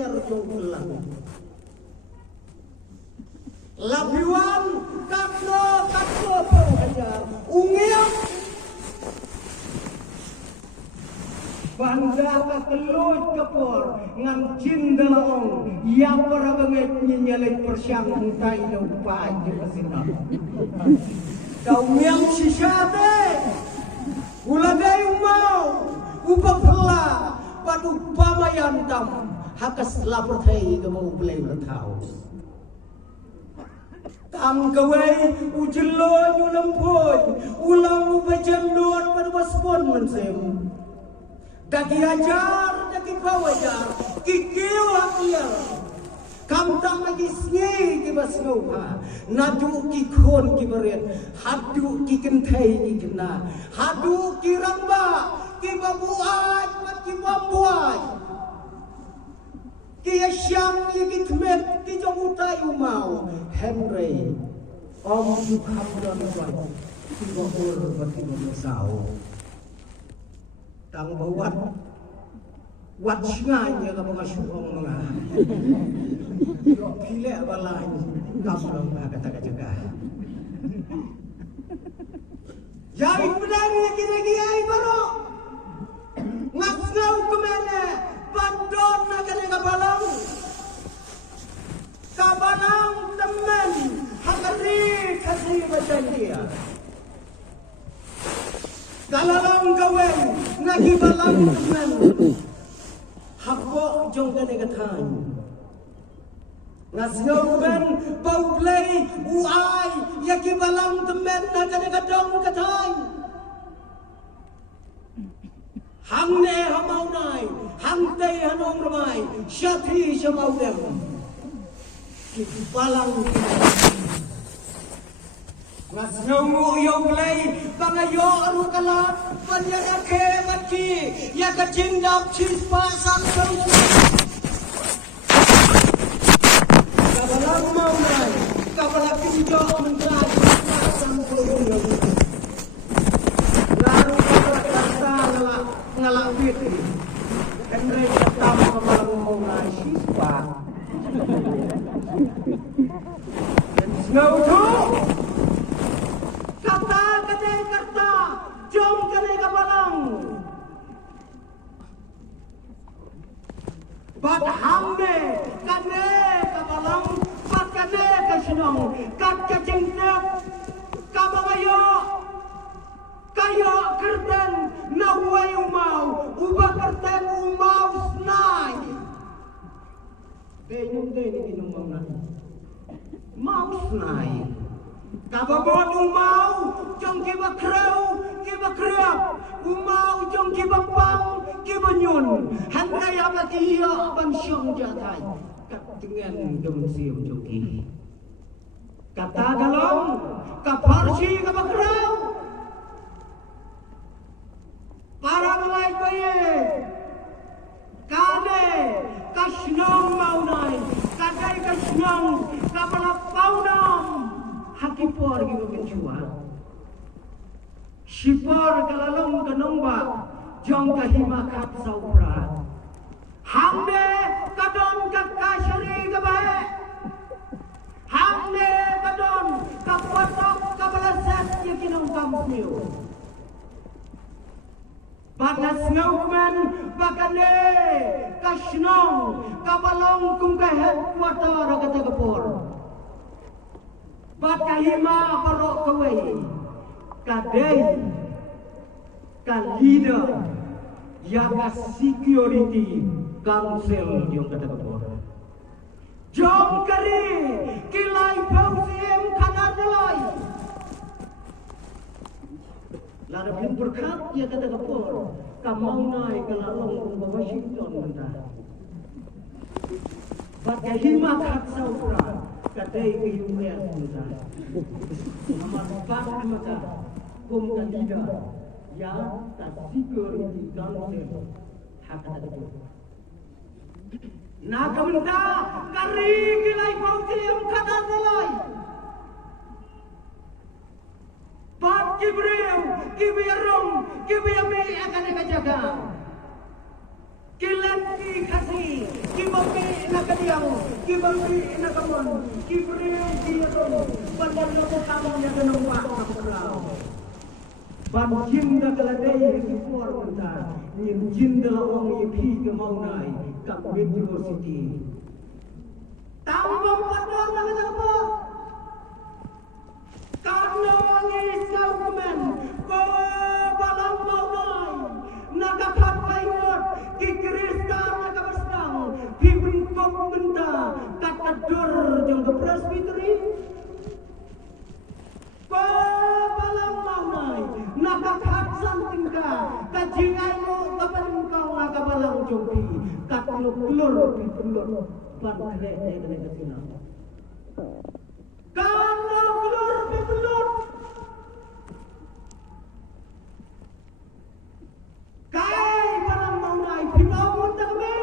ajar jong kelang. Labiwan katlo po ajar ungiyak. Banda ka kelut kepor ngan cindalaong yang para banget nyelek persyang tay na upay di pasinap. Kau miyang sisyate uladay umaw upang hela padu pamayantam hakas lapertay gamau belay bertau. Tam gaway ujelo yulampoy ulang ubajandot padu paspon mensem. Dagi ajar, dagi bawajar, kikiw akiyar. Kamtang lagi sngi kibas ngauha, nadu kikon kibaret, hadu kikentay kikena, hadu kiramba, kibabuay, mat kibambuay. Kiyasyam ikitmet, kijamutay umaw, Henry, om yukhamdan waj, kibahur bat kibamusaw. Tang bawat wat nganya ka mga syuong mga pile balay kaplang mga kataga-jaga. Jai pedang kira-kira baro ngasngaw kumene bandon na kanega balang kabanang temen hakari kasi badan dia. Kalalang gawen nagibalang temen habo jong kanegatan ngasngaw ben bauplay uay yagibalang temen na kanegadong katay hangne hamaunay hangtay hanong ramay syati syamaudem kibalang ngasngaw uyaw play pangayo aru kalat panyarake mati yakajindap chispa saksang kabalang maunay kabalang pinjo mentray saksang kulungan laru kabalang kasta ngalapit Henry ketama kabalang maunay chispa ngasngaw tu kata kadai karta jom kadai kabalang bat hamde kane kabalang bat kane kasinong kat kacingtep kabangayo kayo kerten naway umaw uba kerten umaw snay denyum denyum mamna mau snay kababot umaw jong kibakrep umaw jong kibapang kibanyun handray amat iya bang syong jatay katingan dumsium joki katagalong kaparsi kabakraw para malay baye kane kasnong maunay kadai kasnong kapalapawnam hakipor gitu menjua sipor kalalong kanongba jong kahima kat saupra hamde kadon kakasyari kabae hamde kadon kapotok kabalasat yakinong kampiyo batas ngauman bakane kasnong kabalong kung kahet watar kata kapor bat kahima parok kawai kadai kalida yaga security council yung kata kapor jom kari kilay pausiem kanadalay larabing berkat ya kata kapor kamau naik ke larong ke Washington mentah bat kahima kat saupra kadai ke US mentah nomor 4 maka kum kandida ya tak security council hak kata kapor na kamenta kari kilay pausiem kanadalay bat kibriw kibiyarong kibiyami akan jaga kile nanti kasih kibambi nakadiang kibambi nakamon kibre dia dong bandar loko kamu yang kenapa kapurau ban jim da kaladai ki for bentar nin jim da ong ye phi ke mau nai kap university tambang pador na apa karena wangi saumen ko balang mau nai nagakat paingot ki kristal nakabasang pibun kop benda kata dor jong ke presbytery ko balang mau nai nagakat santing ka kajingai mo kapan kau nagabalang jompi katluk lur pibun ban kre ne kasina karena lur pibun kai balang mau nai pinawon ta kami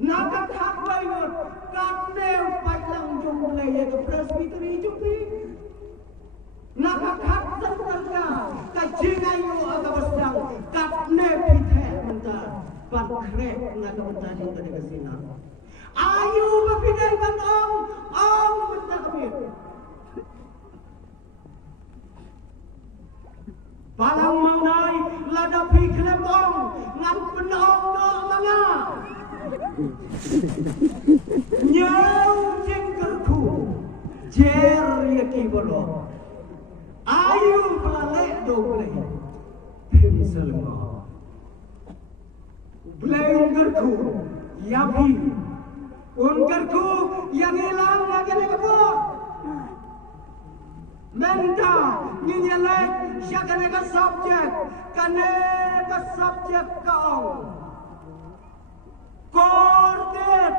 nagakat paingot katneu pailang jomle ye ke presbytery jompi nagakat santangka kajingai mo agabasang katne pithe mentar ban krek nagabentar di tadi kesina ayu bapinai ban ong bentar kami balang mau nai lada piklem ong ngan penong no manga nyau jengkerku jer ye kibolo ayu pelale do play pinselma play ungerku yapi ungerku yang hilang lagi di kebun menta nyinyelek syakane ka subjek kane ka subjek kau kordet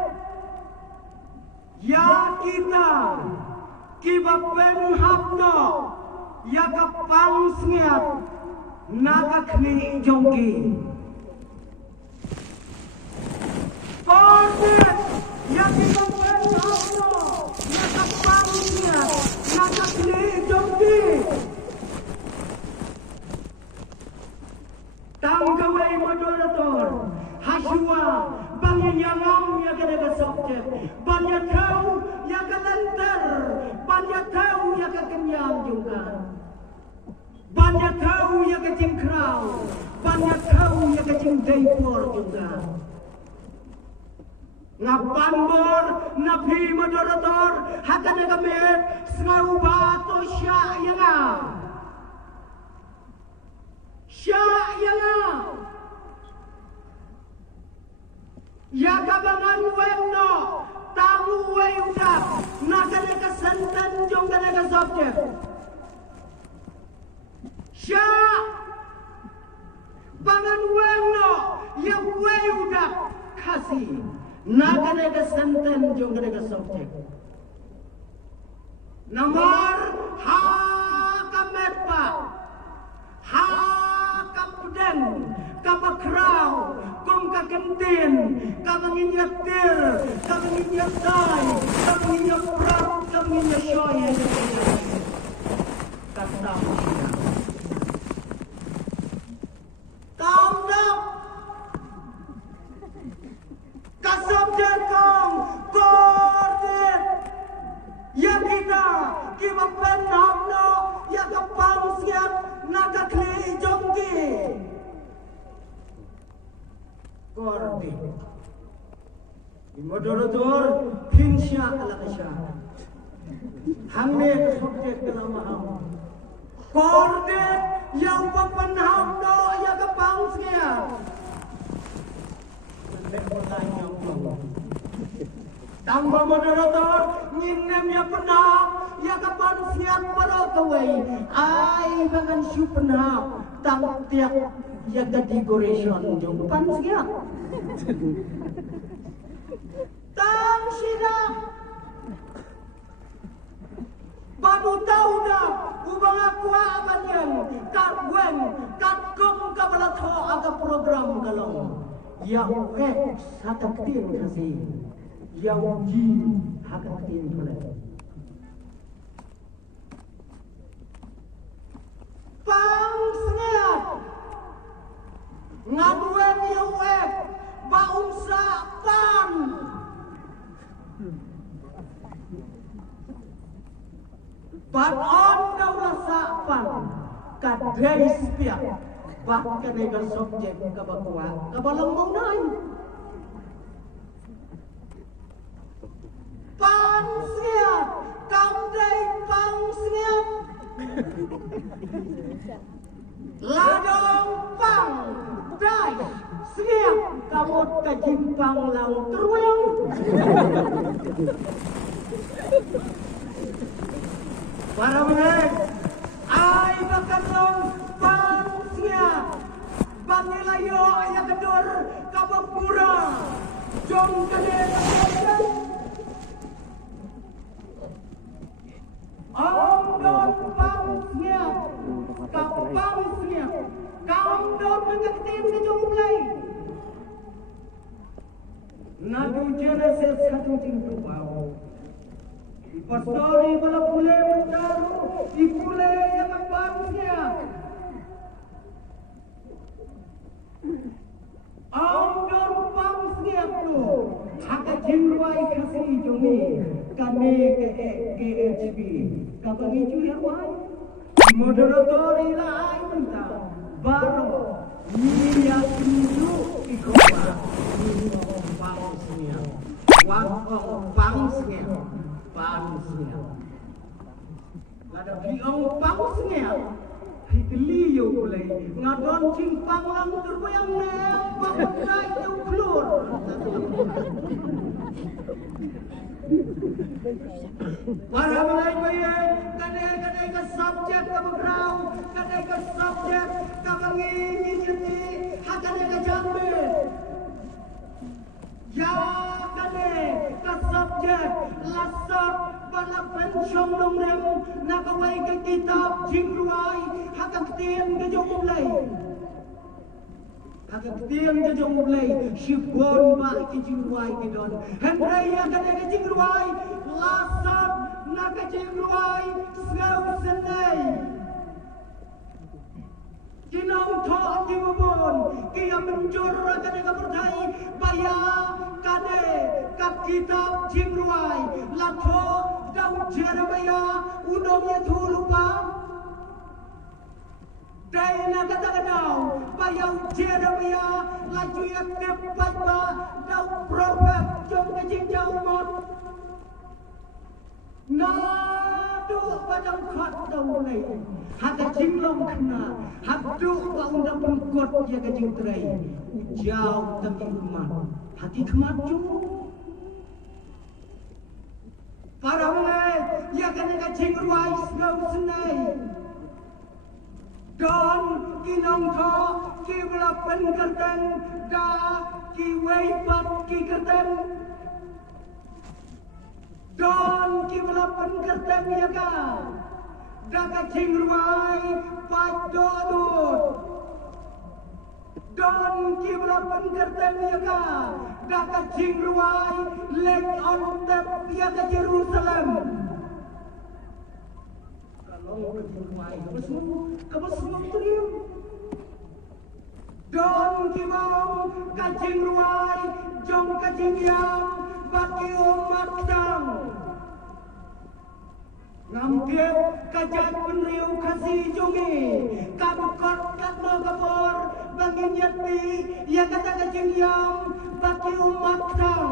ya kita kibapen hapno ya kapang sengat naga kni jongki kordet ya kibapen hapno ya kapang sengat naga kni jongki tangkawai moderator hasua bangin yang ya kada subjek banyak kau ya kalantar banyak kau ya kenyang juga banyak kau ya kecingkrau banyak kau ya kecingdaypor juga ngapan bor nabi moderator hakana kamet sengau bato syak yang ya kabangan weno tamu weuda nakane ka santan jong kana ka subjek sya bangan weno ya weuda kasih nakane ka santan jong kana ka subjek nomor ha kamet pa ha kapden kapakrau kong kakentin kamanginyatir kamanginyatay kamangingaprat kamanginyasyoy kata taundak kasubjek kong kordet ya kita kimapen hamno ya kapang siap nakakli jongki kordet moderator pinsya alakasya hangne subjek kelamaham kordet yang papanham do ya kapang siap tambah moderator nginem ya penam ya kapan siap perokawai ai bagan syu penam tang tiap ya ke decoration jong pan siap tang sidang baru tahu dah ubang aku amanyan kat wen kat kum kabalatho aga program kalong ya sakaktin kasih yang ji hakaktin boleh pang kadai spiak bahkan ega subjek kabakwa kabalang maunay pangsiap kamdai pangsiap ladong pang dai siap kamot kajimpang lang terweng para meneng ay bakatong pangsiap bangilayo ayah kedor kabakura jom kade Om don pangsiap kapangsiap kaum don mengetim ke jumlai nadu Genesis satu tinggu bau pastori bala pule mendaru ipule yang pangsiap Om don pangsiap tu haka jinwai kasih jumi kami ke GHB kabangi juya wai moderatori lai mentah baru niya pindu ikoba niya pangsnya wakong pangsnya lada biong pangsnya hitliyo ulay ngadon cimpang lang terbayang neng bakay yung klur para mulai bayan kadai ka subjek ka bagraw kadai ka subjek ka mangingin yati hakadai ka jambe ya kadai ka subjek lasot bala pensyong nomrem nakaway ka kitab jingruay hakagtiyan ka jumulay Agaktiyan ka jumulay sibon ba kijingruay kidon Henry kadai ka jingruay lasot nakajingruay ngaw sanay kinong to ang gimabon kaya menjur kadai ka perday baya kadai kat kitab jingruay lato daw Jeremiah unong yatu lupa Dahil nakatagadaw bayaw Jeremiah laju yang tepat ba daw prophet jom kajingjaw mod nado padang khat daw lay haka jinglong kena haduk ba undang pengkot ya kajing terai ujaw tangi umat hati kemaju para mulai ya kena kajing ruai snow senai Don kinong to ki belapan kerten da ki weipat ki kerten Don ki belapan kerten ya ka da ka cingruai pado dut Don ki belapan kerten ya ka da ka cingruai lek on tep ya ka Jerusalem kamu semua terium Don kimong kajing ruai jom kajing yang bagi umat dang ngambil kajat penriu kasih jongi kabukot katno kabor bagi nyati ya kata kajing yang bagi umat dang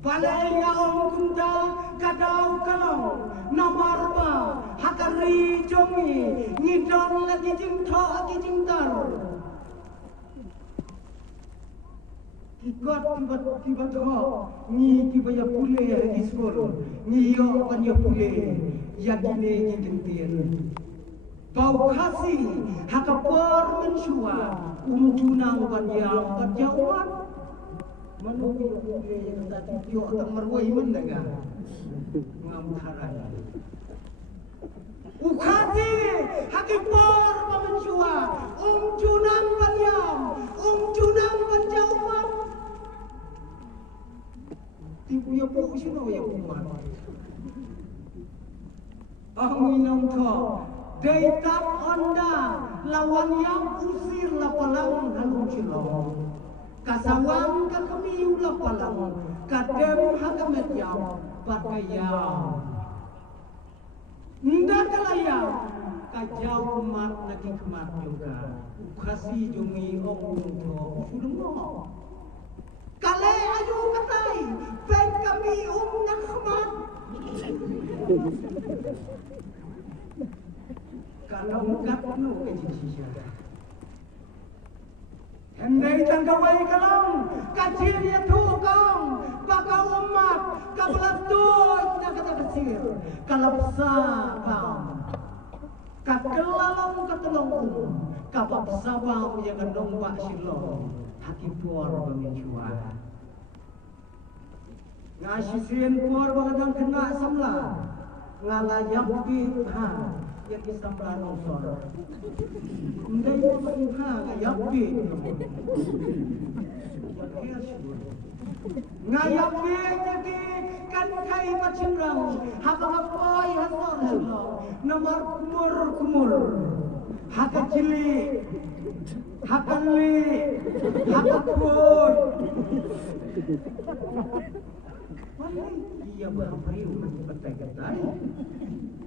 balai ngaong kunda kadau kalong nomor ba hakari jongi ngidon lagi jingtho lagi jingtar ikot tiba tho ni kibaya pule lagi skol ni yo panya pule yakine jingtien bau kasih hakapor mensua junang panjang panjauan Manusia yang tadi dia akan merwai mendengar ngamharan. Ukati hakipor pamenjua, junang panjang, junang panjauan. Tipu ya pok sino ya umat. Minum to, daytap onda lawan yang usir lapalang halung cilong. Kasawang kakamiu lapalang kadem hakamet yam patayam nda kalayam kajau mat lagi kemat juga kasih jungi ong to sudah kale ayu katai pen kami nak kemat kalau kat nu ke sisa hendai tanggawai kalong kacil dia tukang bakal umat kabelatut nak kata kecil kalapsa bang kakelalong katulong kapapsa bang yang gendong bak silong hati puar bangicua ngasisian puar bangadang kena samla ngalayak ha yang disamla nonsor ndai ha ngayak ngayak jadi kan kai macam habang apoy hasor nomor kumur haka cili hakali hakapun iya berperiu betai-betai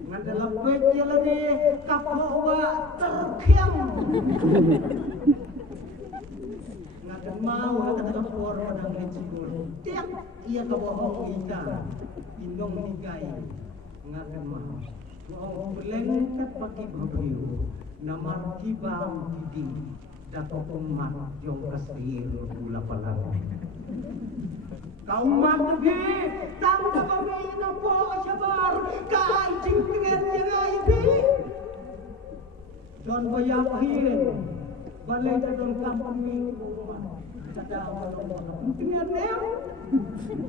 ngadalam pece lagi kapawa terkiam ngadan mau haka kapor padang lecibur tiap iya kabohong kita indong nikai ngadan mau bohong berlengkat pakai berperiu namar kibang tiding dato umat jong kasir gula palang kau mat lagi tangga kami napo sabar kancing dengan jangai bi don bayahin balai don kami umat sada dengan dem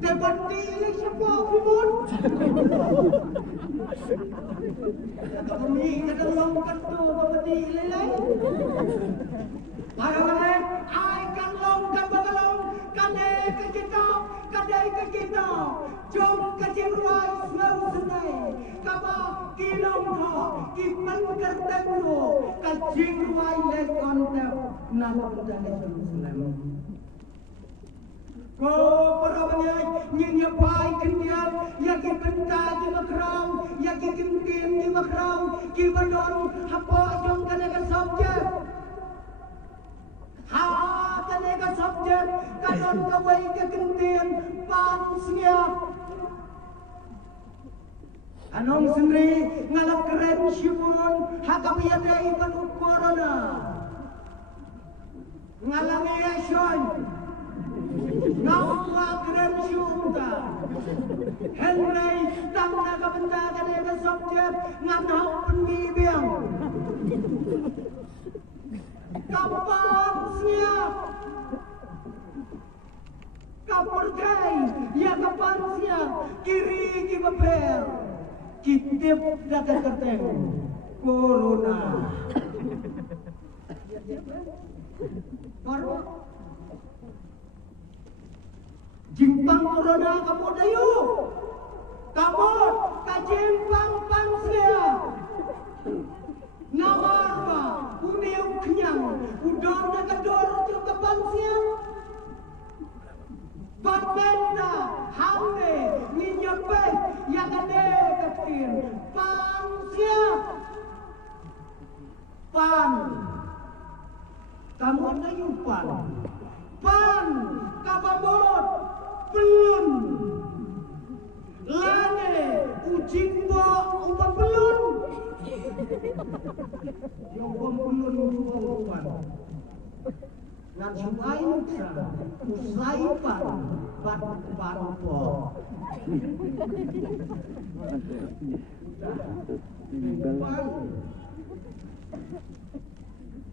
debati ini siapa kumut kami kadang longkat tu bapati lelai para mana ai kan longkat bagalong kane ke kita kadai ke kita jom ke cingruai selalu senai kapa kilong ho kipan kertem ho ke cingruai lek kontep nama budaya Jerusalem ko para mana nyinya pai kendian yang kibenta di makrau yang kikintin di makrau kibadon hapa jong kane ke subjek ha kane ke subjek kadon kawai ke kendian pansnya anong sendiri ngalap keren syumun hakapiyada iban ukorona ngalangi asyon Nawa keren syuta Henry tang naga benda kane ke subjek ngatau pengibiang kapan siap kapergai ya kapan siap kiri kibapel kitip daga kerteng corona baru jimpang corona kamu dayu kamu kajimpang pangsia nawarma uniu kenyang udang nagador ke pangsia Bapenda hamne ninyape yang ada kecil pangsia pan kamu dayu pan kabamot belum lane ujimbo upan belum yang belum upan ngan sumai nuksa usai pan po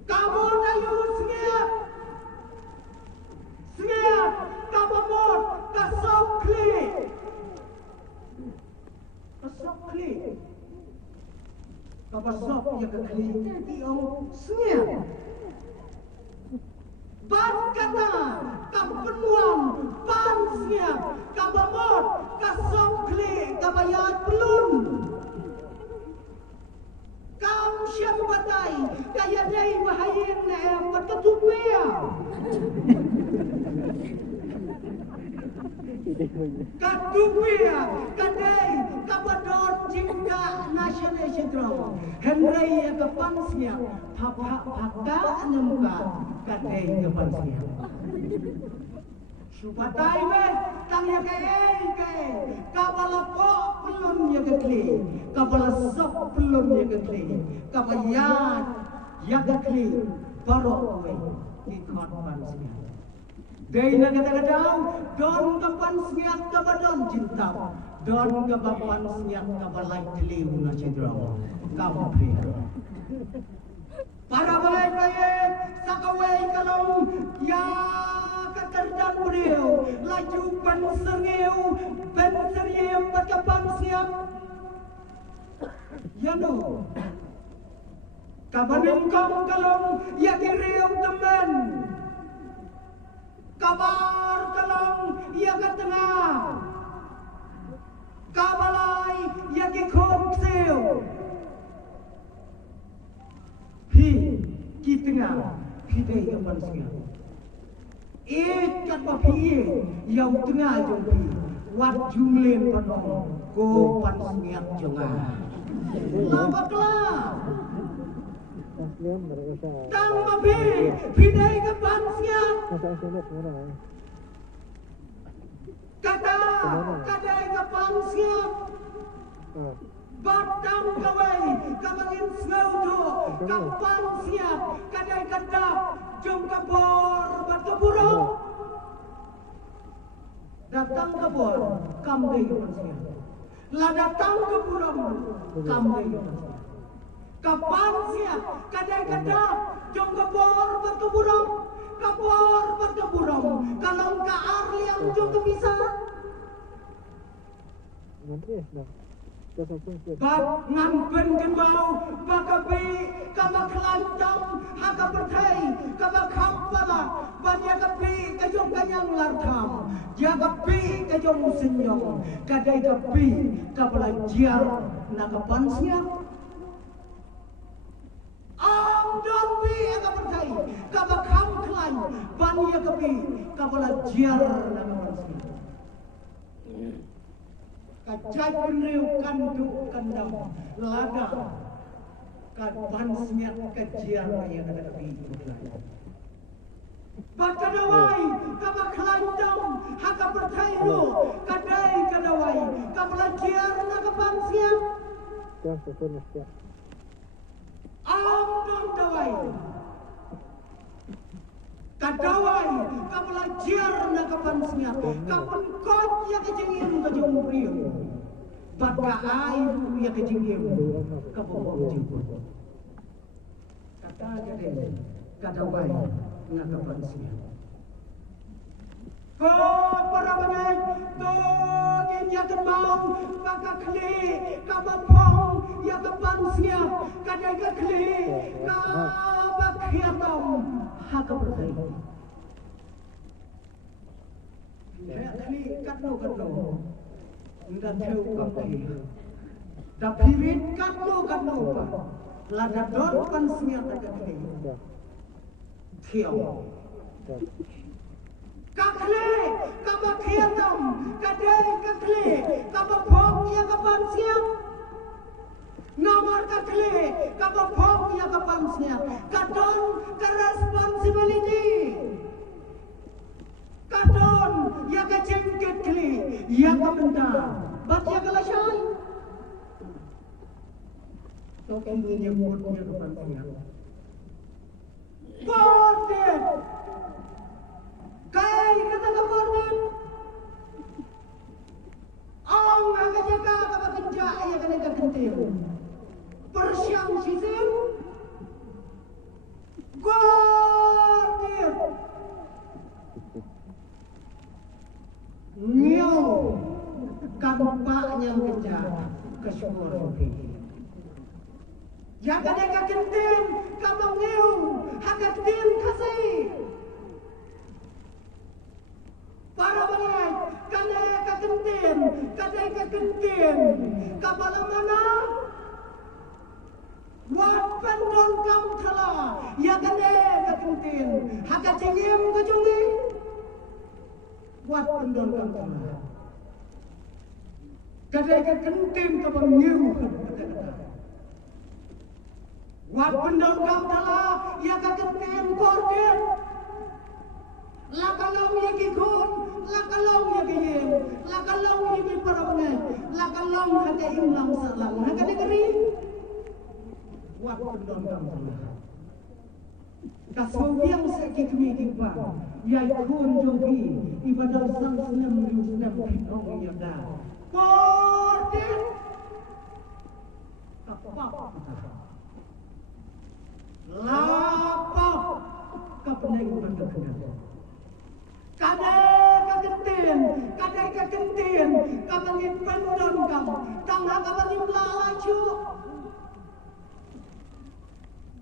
kamu dayu sengiat kabamot kasok kli kabasok ya kekli tiong sengiat ban kata kapenuan ban sengiat kabamot kasok kli kabayat belum kam siap batai kaya dai bahayin na patutupia Kadupia, kadai, kabador cinta nasional syedro. Henry kepansnya, papa nemka, kadai kepansnya. Subatai me, tang ya ke, kabala po pelun ya ke, kabala sok pelun ya ke, kabayat ya ke, baru we di konpansnya. Dayna kadang-kadang don kapan siap kabadon cinta, don kapan siap kabalai teliu na cedera, kamu pria. Para baik-baik sakawai kalau ya keterdan beliau laju pensengeu penseriam kapan siap. Ya no. Kabanin kau kalau ya kiriu teman. Kabar kalong ia ke tengah, kabalai ia ke komsel, pi ki tengah, pi dai ke manusia. Kat pi yang tengah jompi, wat jumlen panong, ko pansiak jonga. Lawaklah. Tang mabi, pidai ke pansiak. Kadai ke pansiak. Batang kawai, kamangin ngaudo, kapan siap, kadai kadap, jom kabor, bat keburuk. Datang kabor, kam dai ke pansiak. La datang keburuk, kam dai ke pansiak. Kapan siap, kadang-kadang jom kabor berkeburung, kabor berkeburung. Kalau ka arli yang jom bisa. Bab ngampen kembau, bakapi, kabak lantang, haka pertai, kabak kampala, banyak kapi, kajong kanyang lartam, jagapi, kajong senyong, kadai kapi, kabelajar, nakapan siap. Don bi aga pertai, kabak ham klan, bania kapi, kabelajar nakapan siap. Kacai penriu kandu kandam lada kapan siap kajian yang ada kapi. Bakadawai kabak landam haka pertai lu kadai kadawai kabelajar nakapan siap. Amdon dawai kadawai kabelajar nakapan siap kapan kot ya kejengin kejong priu baka air ya kejengin kabong jemput kata gede kadawai nakapan siap ko para banyak to kinya kembang baka kli kabapong ya kapan siap kadai kli kabak hiatam haka pertai. Saya kali katno nda theu kampi. Da pirit katno pa. Lada don pan siap kali. Thiau. Kakle kabak hiatam kadai kakle kabapong ya kapan siap. Nomor kakle kabapong ya kapan siap. Kadon ke responsibility. Kadon ya ke cengket kli ya ke benda bat ya ke lasai to kembali muat ya ke pantian bordet kai kata ke bordet ang aga jaga ka kerja ya ke nega kentil persiang sistem bordet Nyo kampaknya kejar ke syukur yang kadang kentin kabang nyo hakatin kasih para banyak kadang kentin kabala mana wat pendon kam thala ya kadang kentin hakacingim kejungi Wat pendon kampung. Kadai ke kentin ke pengiu. Wat pendon kampung ya ke kentin kordet. Lakalong ya kikun, lakalong ya kiyem, lakalong ya kiparabngan, lakalong hati imlang salang, hati negeri. Wat pendon kampung. Kasawiyang sa kikmikikpa, yay kun jogi, ibadal sang senam liusnam pitong yada. Kordet! Kapak! Lapap! Kapeneng pandagana. Kadai kagentin, kapangit pendon kam, tangga kapangit lalaju.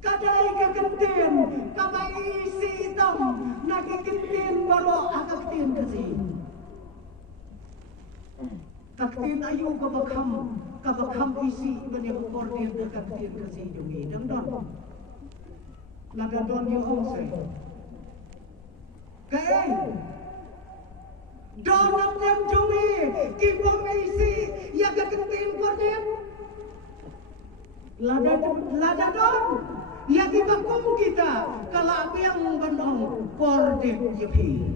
Kadai kagentin, kapai isi hitam, nakigentin baru akagentin kasi. Kagentin ayu kabakam isi banyak kordet kagentin kasi jungi dangdon. Lagadon yung ose. Kay donat yang jungi kibong isi ya kagentin kordet. Ladadon ya kita kum kita kalau yang benong kordet yepi.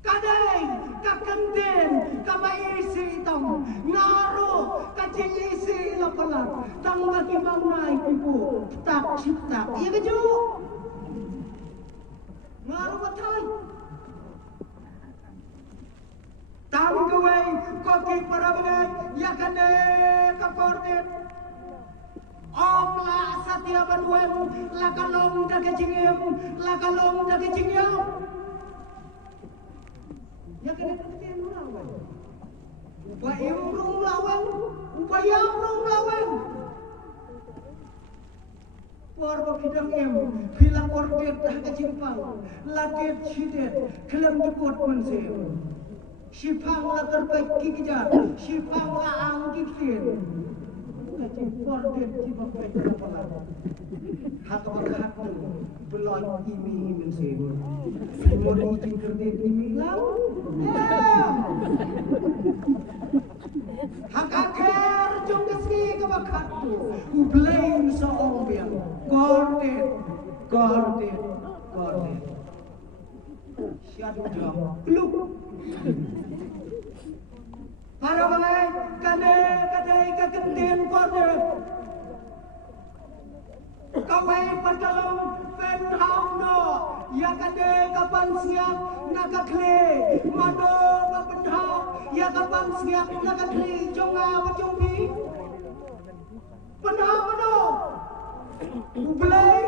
Kadai kakenden kamaisi tong ngaro kacilisi lapalat tang bagi bangai pipu tak cipta iya keju ngaro batai tang kawai koki parabangai ya kane kakordet omla satya banwen lakalong dake cingem ya kena ketentuan lawan. Upaya urung lawan, upaya urung lawan. Warga bidang bilang kordet dah kejimpang, ladet sidet, kelam depot mensem. Sipang la terbaik kejar, sipang la angkitin. Kecil kordet cipakai kepala. Hak berhak belon imi mensem. Semua izin kordet imi lau. Hakaker jom keski kebakatu ublain seorang biang kordet siadu jam peluk para balai kadai kekentin kordet kawai padalong penhaum no ya kade kapan siap nakakle mado kapenhaum ya kapan siap nakakle jonga bajombi penhaum mado ublay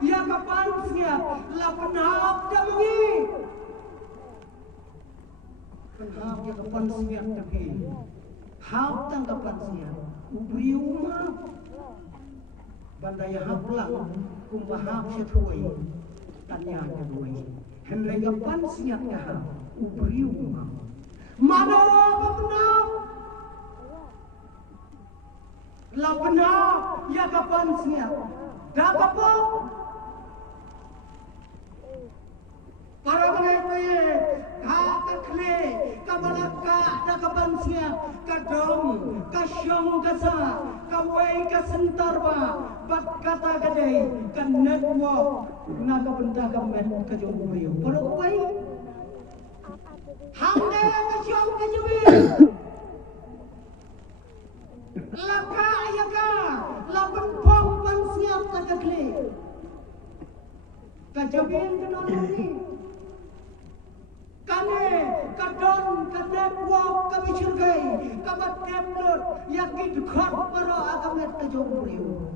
ya kapan siap la penhaum damungi penhaum ya kapan siap tapi hap tangkapan siap ubri umah bandaya haplang kumbahap setui tanya kedui henry kapan siap ya ubri umah mana kapenap la penap ya kapan siap dah kapok para pengewe kakakle kabalaka dah kapan siap kadong kasyong kasa kawai kasentarba bat kata kadai kan network naga benda kamet kajomuriu para kawai hande kasyong kajumi laka ayaka lapan pong pan siap kakakle kajabin kenon ni kami kadon kadep wok kami surgai kabat kemlot yakin khot paro agamet kajomuriu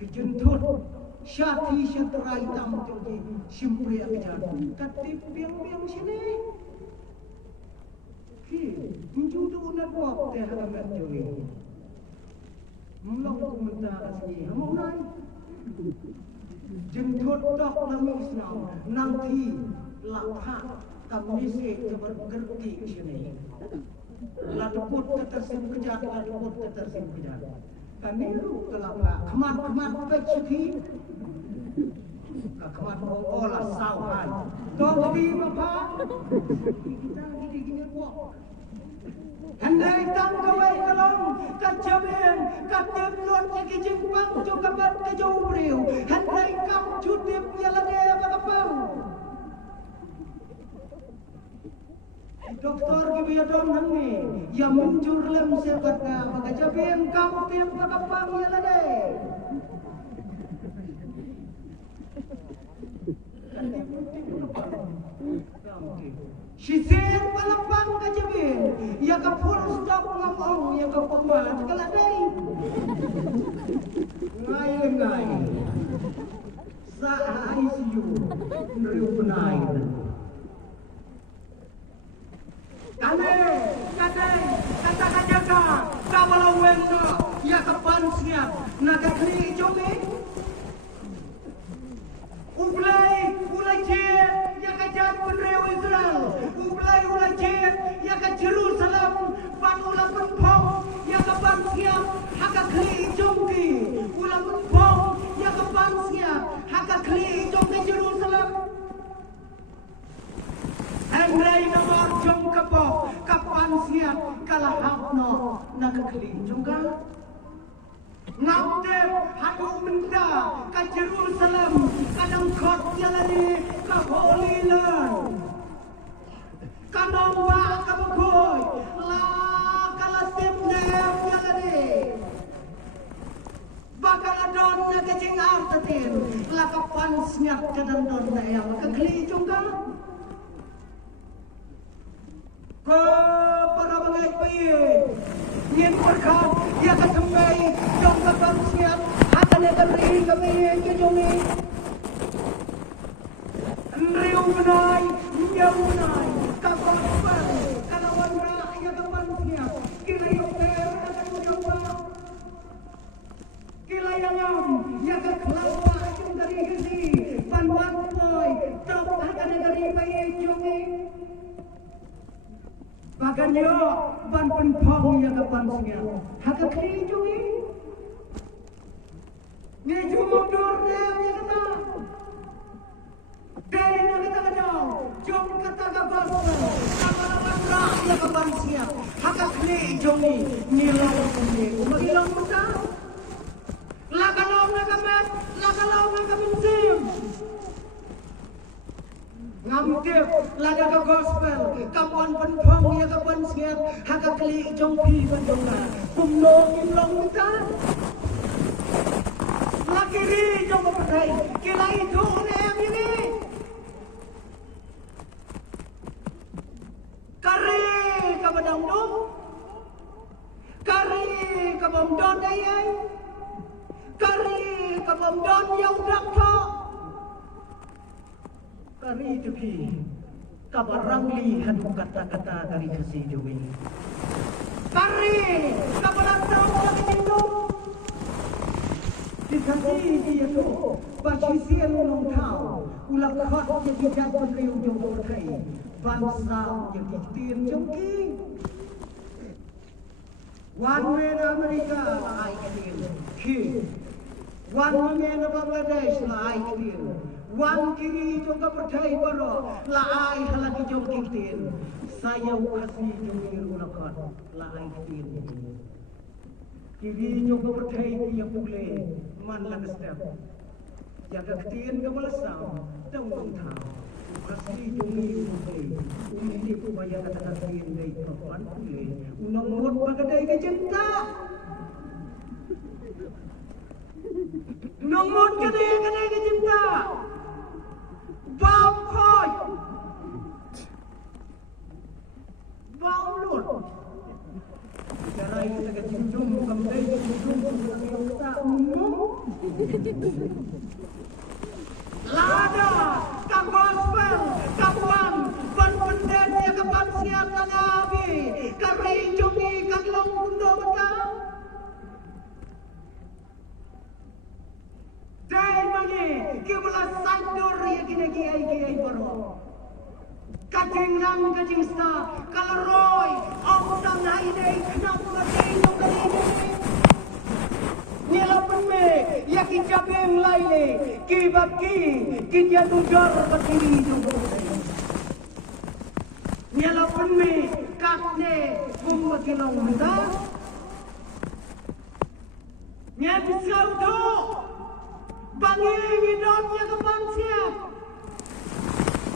kejuntut syati syatrai tam jogi simpri ajar katip biang sini ki menjudu nak wok teh agamet jogi mulak kumenta asli hamunai jentut dok lami isnau nanti lakha kami sih bergerti sini. Laduput ketersim kejat. Kami lu kelapa kemat peciki kamat wong olah sawan tong di mapa kita gini buat handai tang kawai kalong kacabeng katep luat lagi jengpang juga bat kejauh beriu handai kam cutip yalade bakapang doktor kibiyadon hangi yang muncur lem sebatna bakacabeng kam tip bakapang yalade Sisir palapang kajabin, ya ka full stop ngomong, ya ka pemat kaladai. Ngai, sa ICU, neriu benai. Kadai, kata kajaga, kawalau wendo, ya ka pansiap, naga kli jomi. Ulai cie, ya ka jat penreu Israel. Ulai cie, ya ka Jerusalem. Ban ulah penpong, ya ka ban siap, haka kli jongki. Ulah penpong, ya ka ban siap, haka kli jongki Jerusalem. Henry nomor jong kapok, kapan siap, kalah hapno, naga kli jongka. Ngapdep hadu menda ka Jerusalem kadang kot jalani ka Holy Land kadang wa ka bagoy la kala simnem jalani bakal adon na kecing artatin la ka pansnyat kadang don na ya ka kli juga ko para bangai piye Nien perkap, ia kesemai, jom kapal siap, akan negeri kami yang kejongi. Riu menai, jauh menai, kapal kapal, kalawan rak, ia kapal siap. Kila yang ter, akan mencoba. Kila yang ia ke kelapa, jom dari kesi, pan-pan boy, top akan negeri kami yang kejongi. Bahkan yo ban penpong yang kapan singa haka kli jungi ni mundur dem ya kata dari na kita kacau jom kata gabas sama ra ya kapan singa haka kli jungi ni long ni magilong muda lagalong na kamet lagalong na kamintim ngamtip laga ka gospel kapan penpong ya kapan siap haka kli jongki bandonga kumno kimlong kita lakiri jong pakai kila itu nem ini kari ka badang dong kari ka bomdon ayai kari ka bomdon yang dakto kari tuki kabarangli hadu kata-kata dari kasih dewi kari kabarang tahu lagi itu dikasih dia tu bagi sian ulung tahu ulang khot jadi jatuh riu jauh berkai bangsa jadi tin jongki one man Amerika lah aikin ki one man Bangladesh lah aikin Wan kiri juga percaya baro laai halagi jom kitin saya kasih jomir ulakot laai kitin kiri juga percaya dia pule man lang step jaga kitin ke malasam tawang tau kasih jomir pule umili ko baya kata kitin dari kapan pule unang mut bagadai ke cinta nongmut kadai ke cinta Bom khoi Bom luôn Carai kita ke cincung Kembali ke cincung Tak umum Lada Kak gospel Kawan Ban pendet Ya kapan siap Kak abi Kari jongi Kak long kundo betang Dai magi kibla sandur ya kiai baro kacing nam kacing sta kalroy ông hai dei knap ngai no kali ni la penme ya ki jabeng laile kibaki kita dudar berdiri dulu. Nyala penme kakne bumbakilong muda. Nyala saudo bangi hidupnya kebangsia.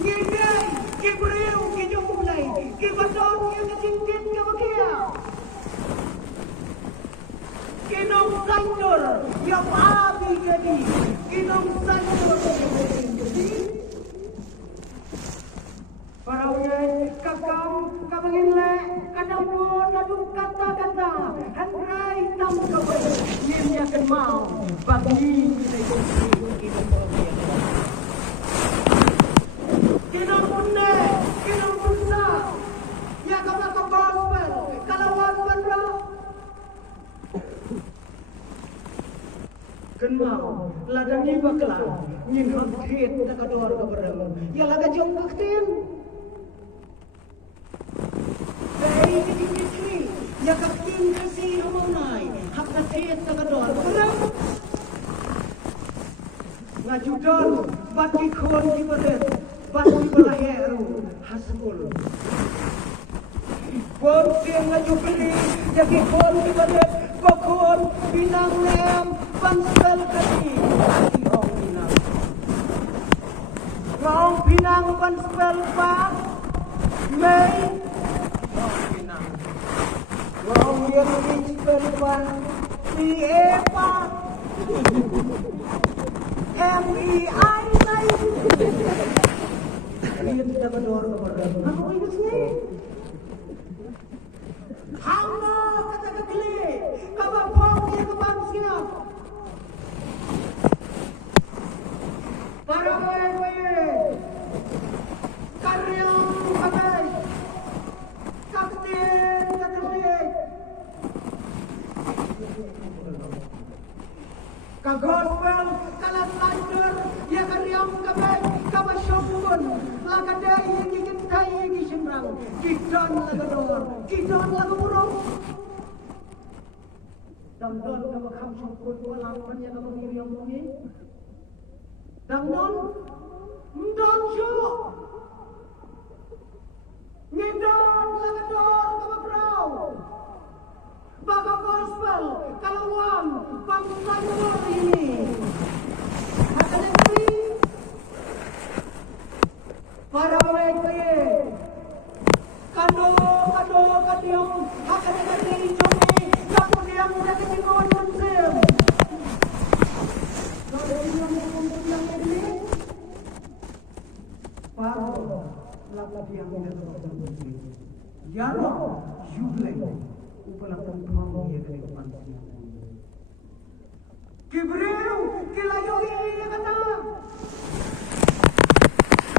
Nyidai kibriu kijumulai kibadon yang ketingkin kebakia. Kinong sandur yang api jadi. Kinong sandur yang jadi. Para uyai kakam kamangin le kadang pun adu kata-kata handrai tam kawai yang yakin mau bagi kita kinong punne kinong punsa ya kama ka gospel kalawan banda kenal ladang ni bakla nyin hangkit takador ka barang ya laga jong kaktin Bayi kecil-kecil, ya kaktin kasih rumunai, hak kasih takador barang ngajudon bagi kon di badet bagi balaheru hasul kon siang ngajubeli jadi kon di badet kon binang lem pansel kali ong binang ngong binang pansel pa mei ngong binang ngong yang pansel pa di epa M.E.I. Nay. Lihat kita berdua berdua. Aku ingat sih. Hama kata kekele, kabar pong yang kebangsanya. Para bayi, karya kabai, kaktin kakele. Kagospel kalat lancar ya karyam kabay kabasyokun lagaday gigintay gisimrang kidon lagador kidon lagurong damdon kabakam syokun walang panya kabangiriam bungi damdon ndon syok ngidon lagador kababraw Baga gospel, kalawang, pangsanyor ini. Hakalentri, para bayi, kado, kadiyong, hakalentri jomi, kapudiyang udah kecingon konsem. Kalau yang konsem yang ini, para lapap yang ini, yaro, jublay. Upalakan pamong ya dari depan sini. Kibriu, kilayo ini kata.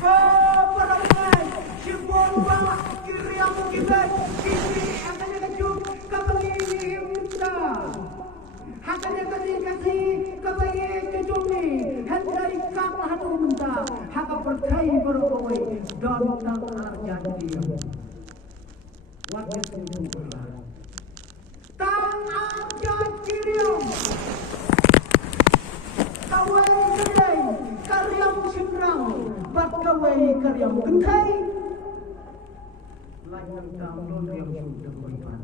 Keperangan, sibon bala, kiriam kita, kiri akannya kejuk, kabangi himta. Akannya kasih, kabangi kejuk ni, hendai kaklah hatu minta, haka percaya berkawai, dan arjadi. Wakil sini berlah. Tang arjat kiriam kawai kedai karyam simrang bat kawai karyam kentai layan kamdon yang sudah berlipat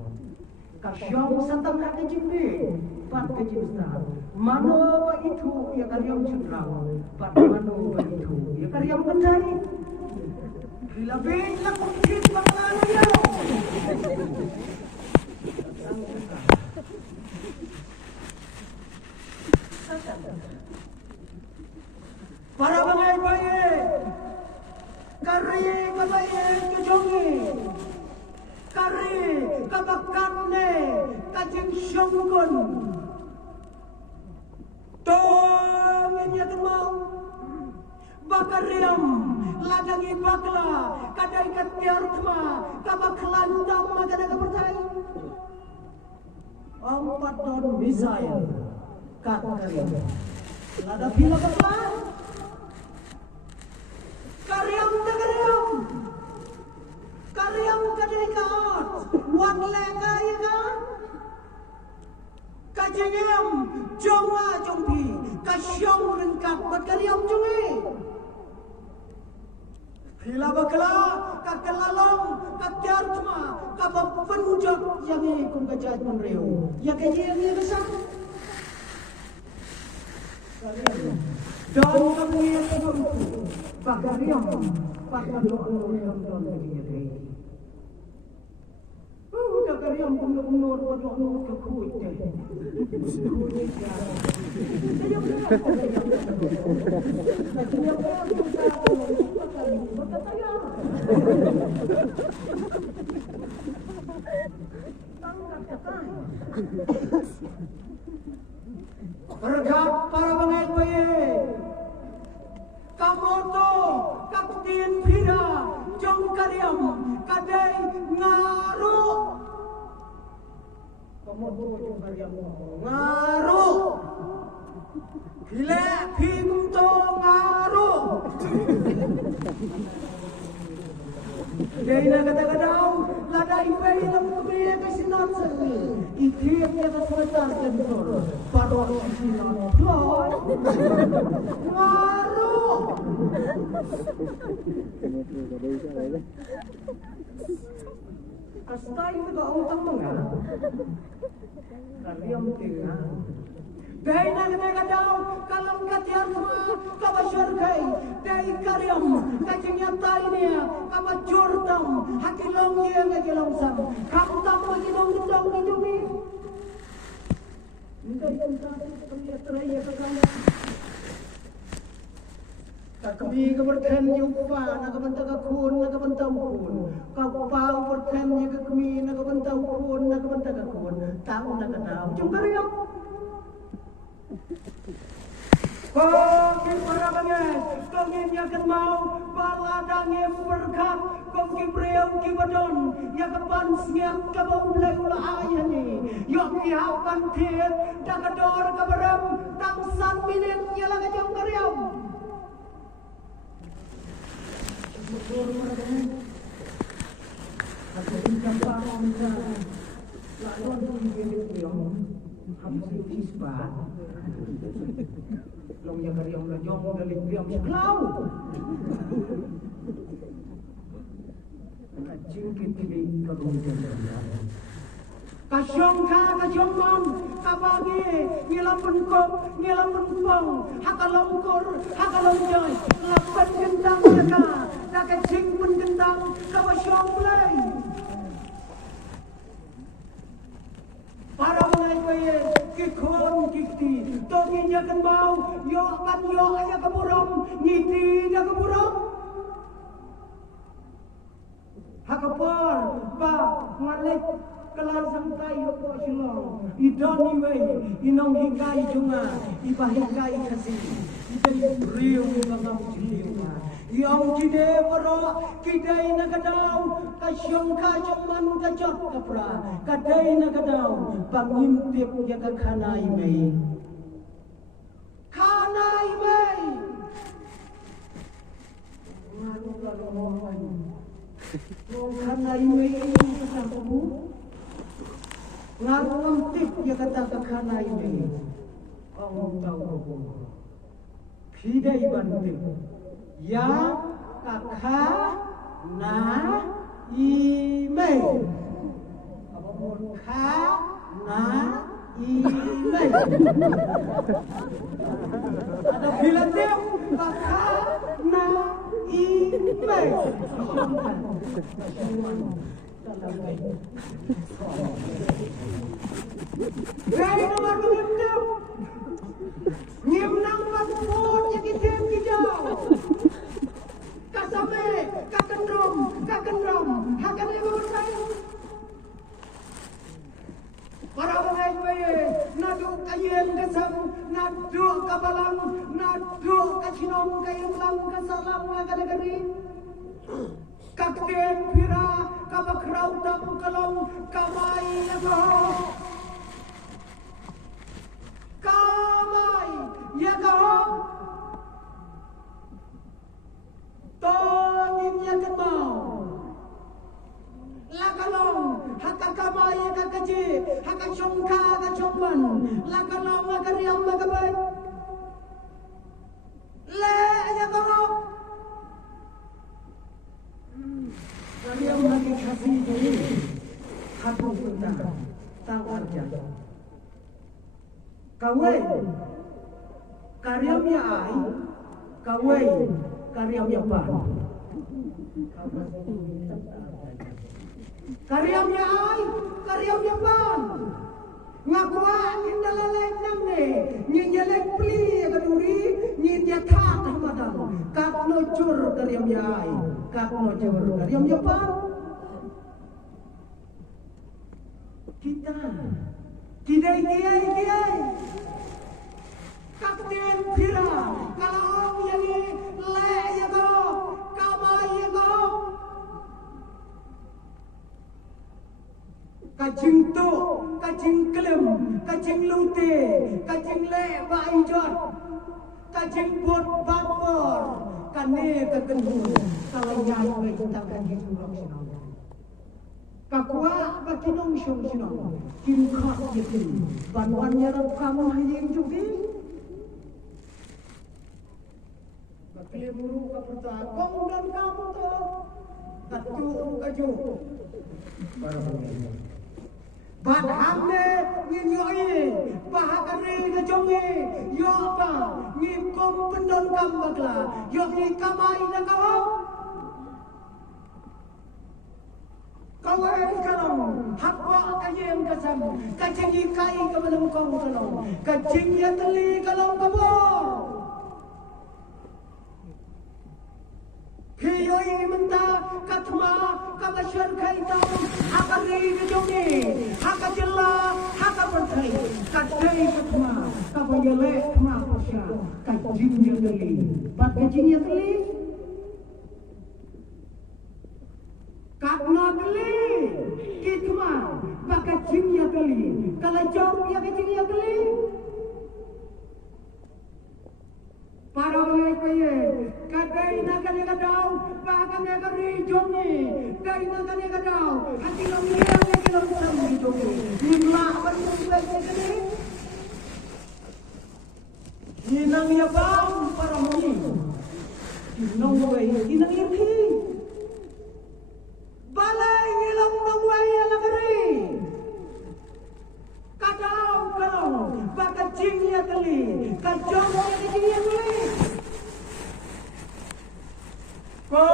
kasyam satang kata jimbe bat kejimstar mano ba itu ya karyam simrang bat mano ba itu ya karyam kentai kilabit lang kukit bakalan yaw para bayi, kari kabayi kejongi, kari kabakatne kajing syongkon, tongnya demam, bakariam, ladangi bakla, kadai katiartma, kabaklandam magana kapercaya. Empat ton misail kariam lada bila kapal kariam kadirikat wan lenga ya kan kajengem jonga jongpi kasyong rengkat berkariam jungi. Hila bakla kakelalong kakyartma kapapunjak yang ikut kajat menreu yang kaya yang besar dan kami yang tertentu bagariam pada doa yang don kaya bagariam kumur pada doa kekuat Berkat para bangit bayi Kamoto Kapten Pira Jong Karyam Kadai Ngaru Kamoto Jong Karyam Ngaru Gile Pinto Ngaru Dari kata-kata ladai bayi dalam kebaya kesinar seni Ikhir dia kesemetar kentor Pada kesinar Loi Ngaruh Astai juga utang mengarah Kalian tengah Dari kata-kata Kalam katiar semua Kabasyarkai Dari karyam Kacingnyata ini Kabajurdam Hakilong yang ngajilong sam Kamtam magilong gindong hidumi Hindi yung sabi Kamiya teraya kagaya Kami keberkan yupa Nakabanta kakun Nakabanta ukun Kapau berkan Yaga kami Nakabanta ukun Nakabanta kakun Tahu nakataw Jung karyam Kongin para bangit, kongin yakin mau, baladangin berkat, kongin breong kibadon, yakapan siap kabong leula ayani, yok ihapan tir, dagador kabarem, tangsan minit yalang ajong karyam. Aku ingin parang ka, lawan tuwing breong, habis isba. Long yang karyam lajong dari breong seklau. Kacingkit ini kerugian. Kasyong ka kasyong man kabagi ngilam penkop ngilam penpong hakalongkor hakalongjoy lapan gendang jaka nakacing pun gendang kawasyong play. Para mulai bayi kikon kikti toginya kan bau yo kan yo aja keburam ngiti nya keburam hakapor ba ngalek kelan santai ko silong idoni wei inong hikai junga ibahikai kasi idai riu ngam jiliwa yang jide waro kidai nagadau kasyong man kajot kapra kadai nagadau pangimtip ya kanai mei nganu lalu ngomong kanai mei kesamu ngaru ngimtip ya kata kanai mei ong tau ko kidai bantip ya kakha na ime apapun kha na ime ada bilang dia kakha na ime Gaya nomor berikutnya Ngimnang paspor yang item kijau Kasame, kakendrom, hakan lewat saya para orang bayi naduk kayen kesam, naduk kabalang, naduk kacinom kayang lang kasalam ngagadagari Kapten Pira, kabakraw tapong kalong, kamay nagaho Kamay yagaho Tongin yagatmaw Lakalong hakakamay yagagaji Hakasyongka hakasyongman Lakalong agariang magabay Aduh bentar, tang arja. Kawai, karyamnya ai, kawai, karyamnya pan. Karyamnya ai, karyamnya pan. Ngakuan ni dalalek namne, ni nyalek pli kaduri, ni nyata tahmadan. Kat nojur karyamnya ai, kat nojur karyamnya pan. Kita kiai kapten pira kalau yang le ya go kamai ya go kajing tu kajing kelem kajing lute kajing le bai jot kajing bot bapor kane kekenhu kalau nyai kita kajing urang kakwa bakinong syong sinong kinkat yakin banwan yarap kamu hayeng jubi bakli buru kaperta kong dan kamu to katu kaju badhamne nyinyoi bahakari kajongi yo ba ngikom pendon kam bakla yo ni kamai na kawang kawai kalong hakwa kayem kasam kajing ikai kamalong kong kalong kajing yatli kalong kabor hiyoi menta katma kamasyan kaitang hakari kajongi hakajilla hakapertai kadai katma kabayale kma pasya kajing yatli bat kajing yatli kakna kali kitma baka jingya kali kalau jauh ya kejingya kali para orang kaya kadai nakan yang kadau bahkan yang kari jongi kadai nakan yang kadau hati long liang yang kilong sama di jongi nimla bermusuh kali hinang ya bang para muni hinang wei hinang ya ki balai ngilang nong waya lagari kadau kalong baka jingya kali kajong ya jingya kali ko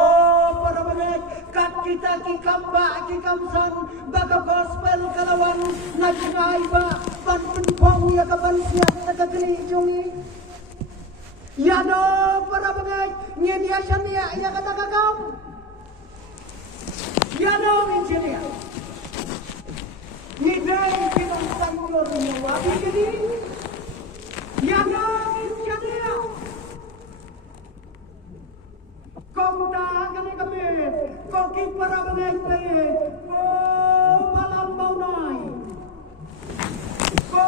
para banek kat kita ki kamba ki kamsan baka gospel kalawan nagngai ba ban penpong ya kaban siap nakakali jongi ya do para banek nyenyasan ya kata kakam ya dong injinia ni dai pinong sanggol ni wabi jadi ya dong injinia kong ta kami kong ki para bangai paye ko malam maunai ko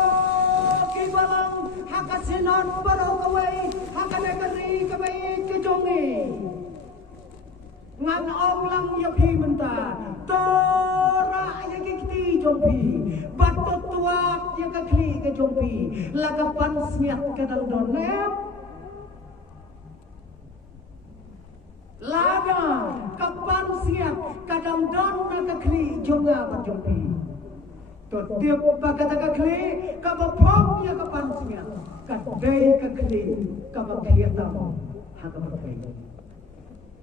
ki malam hakasinan barau kawai hakanekari kawai kejongi ngan ong lang ya phi menta tora ya kiti jompi batot tuak ya kakli ke jompi lagapan smiat ke dalam donem laga kapan siap kadang don na kakli jonga bat jompi to tiap bagata kakli kabapom ya kapan smiat kadai kakli kabakliatam hakapakai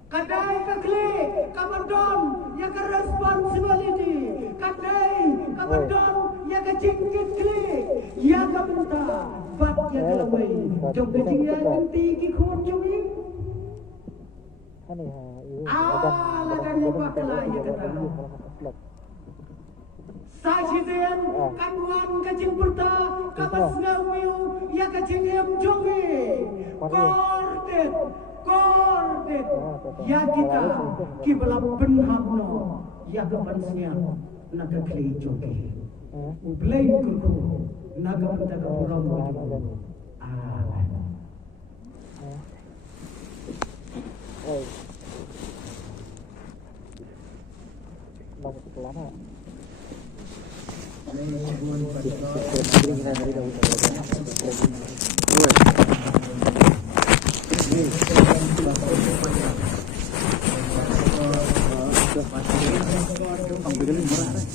kadai kakli kamadon ya ke responsibility kadai kamadon ya ke jingkit kli ya ke minta bat ya ke lamai jom ke jingya nanti ki khon jongi lagan ya bakla ya kata Sajian kanuan kajing perta kapas ngawiu ya kajing yang jongi kordet ya kita kibla benhamno ya kepansia naga klei jogi ublay kuku naga pentaga puram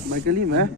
Michael Lim, eh.